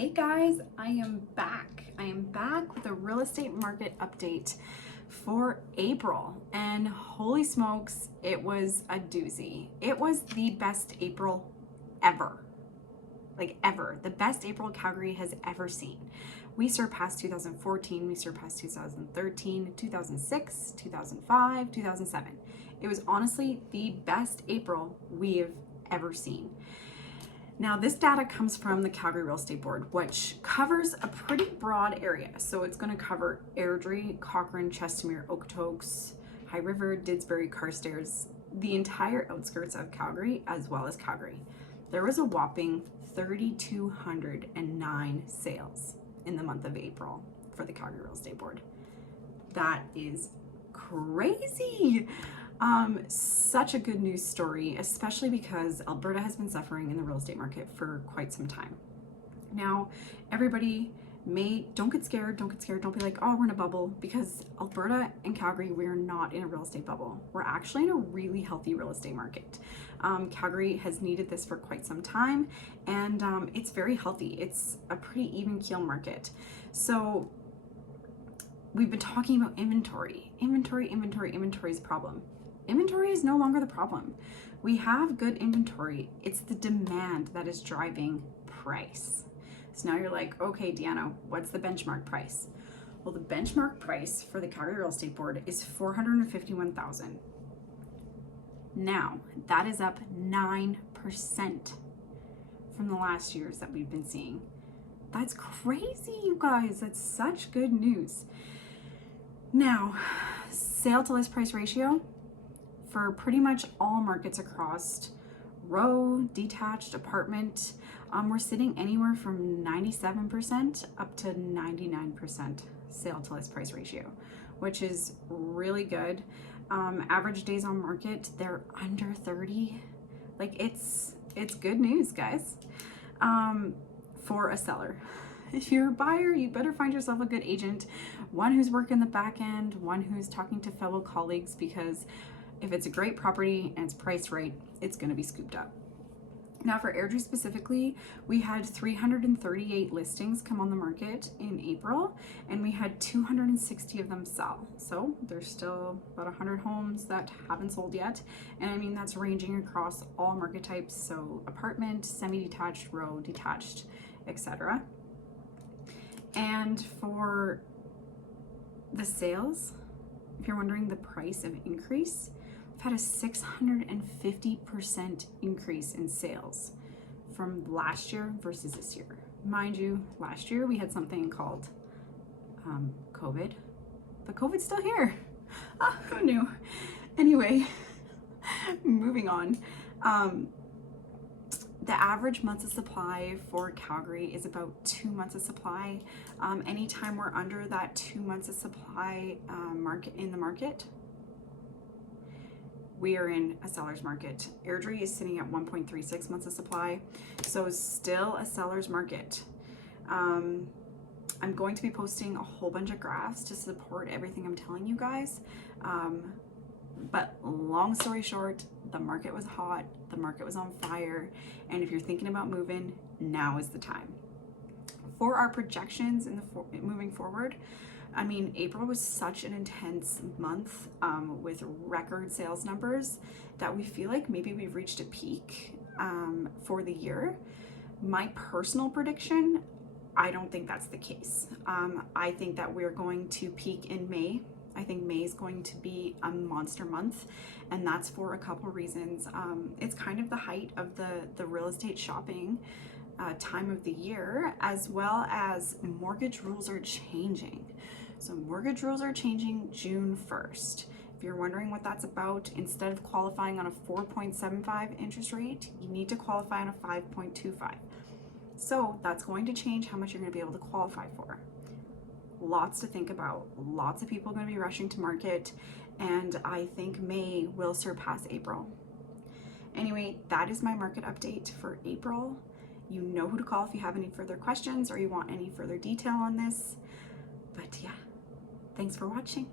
Hey guys, I am back. with a real estate market update for April, and holy smokes, it was a doozy. It was the best April ever. Like ever. The best April Calgary has ever seen. We surpassed 2014, we surpassed 2013, 2006, 2005, 2007. It was honestly the best April we have ever seen. Now, this data comes from the Calgary Real Estate Board, which covers a pretty broad area. So it's going to cover Airdrie, Cochrane, Chestermere, Okotoks, High River, Didsbury, Carstairs, the entire outskirts of Calgary, as well as Calgary. There was a whopping 3,209 sales in the month of April for the Calgary Real Estate Board. That is crazy. Such a good news story, especially because Alberta has been suffering in the real estate market for quite some time. Now, everybody don't get scared, don't be like, oh, we're in a bubble, because Alberta and Calgary, we're not in a real estate bubble. We're actually in a really healthy real estate market. Calgary has needed this for quite some time, and it's very healthy. It's a pretty even keel market. So we've been talking about inventory. Inventory is a problem. Inventory is no longer the problem. We have good inventory. It's the demand that is driving price. So now you're like, okay, Deanna, what's the benchmark price? Well, the benchmark price for the Calgary Real Estate Board is $451,000. Now, that is up 9% from the last years that we've been seeing. That's crazy, you guys. That's such good news. Now, sale to list price ratio for pretty much all markets across row, detached, apartment, we're sitting anywhere from 97% up to 99% sale to list price ratio, which is really good. Average days on market, they're under 30. Like it's good news, guys, for a seller. If you're a buyer, you better find yourself a good agent, one who's working the back end, one who's talking to fellow colleagues, because if it's a great property and it's priced right, it's going to be scooped up. Now, for Airdrie specifically, we had 338 listings come on the market in April, and we had 260 of them sell. So there's still about 100 homes that haven't sold yet. And I mean, that's ranging across all market types. So apartment, semi-detached, row, detached, etc. And for the sales, if you're wondering the price of increase, we've had a 650% increase in sales from last year versus this year. Mind you, last year we had something called COVID, but COVID's still here. Who knew? Anyway, moving on. The average months of supply for Calgary is about 2 months of supply. Anytime we're under that 2 months of supply market, we are in a seller's market. Airdrie is sitting at 1.36 months of supply, so still a seller's market. I'm going to be posting a whole bunch of graphs to support everything I'm telling you guys. But long story short, the market was hot, the market was on fire, and if you're thinking about moving, now is the time. For our projections in moving forward, I mean, April was such an intense month with record sales numbers that we feel like maybe we've reached a peak for the year. My personal prediction, I don't think that's the case. I think that we're going to peak in May. I think May is going to be a monster month, and that's for a couple reasons. It's kind of the height of the real estate shopping time of the year, as well as mortgage rules are changing. So mortgage rules are changing June 1st. If you're wondering what that's about, instead of qualifying on a 4.75 interest rate, you need to qualify on a 5.25. So that's going to change how much you're going to be able to qualify for. Lots to think about. Lots of people are going to be rushing to market, and I think May will surpass April. Anyway, that is my market update for April. You know who to call if you have any further questions or you want any further detail on this. But yeah, thanks for watching.